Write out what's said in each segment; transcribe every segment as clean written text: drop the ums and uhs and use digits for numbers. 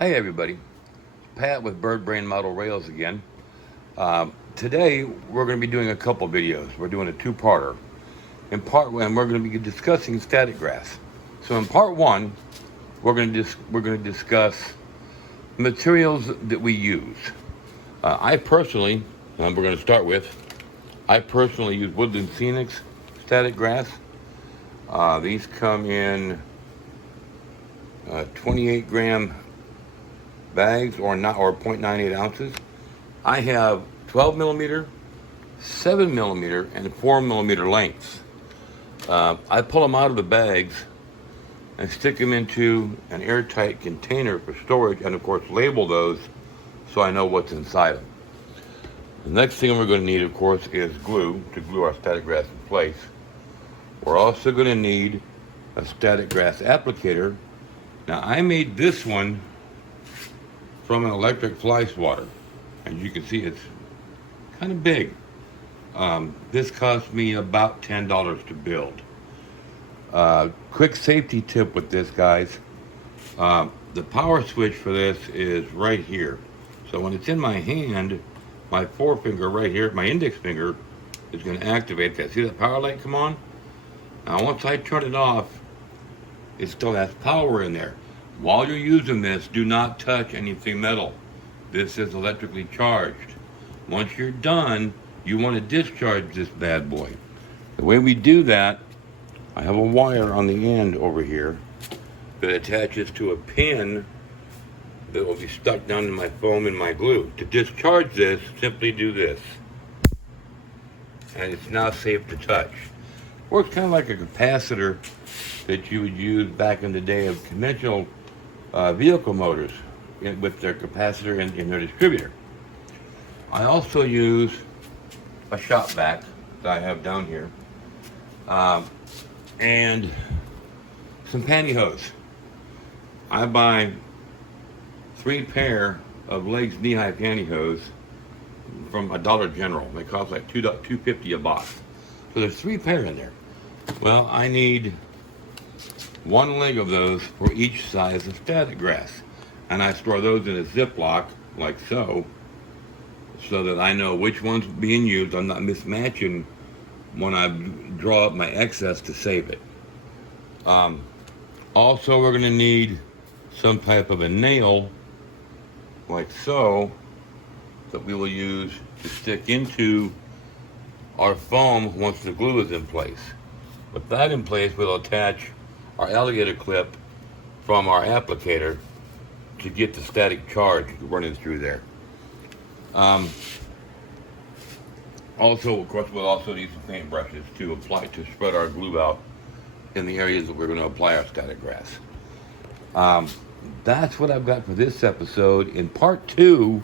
Hey everybody, Pat with Bird Brain Model Rails again. Today we're going to be doing a couple videos. We're doing a two-parter. In part one, we're going to be discussing static grass. So in part one, we're going to discuss materials that we use. I personally, we're going to start with, I personally use Woodland Scenics static grass. These come in 28 gram bags or 0.98 ounces. I have 12 millimeter, 7 millimeter, and 4 millimeter lengths. I pull them out of the bags and stick them into an airtight container for storage, and of course label those so I know what's inside them. The next thing we're going to need, of course, is glue to glue our static grass in place. We're also going to need a static grass applicator. Now I made this one from an electric fly swatter. As you can see, it's kind of big. This cost me about $10 to build. Quick safety tip with this, guys. The power switch for this is right here. So when it's in my hand, my forefinger right here, my index finger, is going to activate that. See that power light come on? Now once I turn it off, it still has power in there. While you're using this, do not touch anything metal. This is electrically charged. Once you're done, you want to discharge this bad boy. The way we do that, I have a wire on the end over here that attaches to a pin that will be stuck down in my foam and my glue. To discharge this, simply do this. And it's now safe to touch. Works kind of like a capacitor that you would use back in the day of conventional vehicle motors with their capacitor in their distributor. I also use a shop vac that I have down here and some pantyhose. I buy 3 pair of Legs knee-high pantyhose from a Dollar General. They cost like $2.50 a box. So there's 3 pair in there. Well, I need 1 leg of those for each size of static grass. And I store those in a Ziploc, like so that I know which one's being used. I'm not mismatching when I draw up my excess to save it. Also, we're going to need some type of a nail, like so, that we will use to stick into our foam once the glue is in place. With that in place, we'll attach our alligator clip from our applicator to get the static charge running through there. Also, of course, we'll also need some paint brushes to spread our glue out in the areas that we're going to apply our static grass. That's what I've got for this episode. In part 2,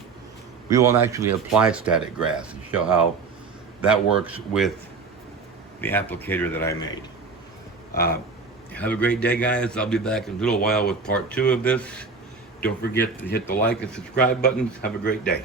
we will actually apply static grass and show how that works with the applicator that I made. Have a great day, guys. I'll be back in a little while with part 2 of this. Don't forget to hit the like and subscribe buttons. Have a great day.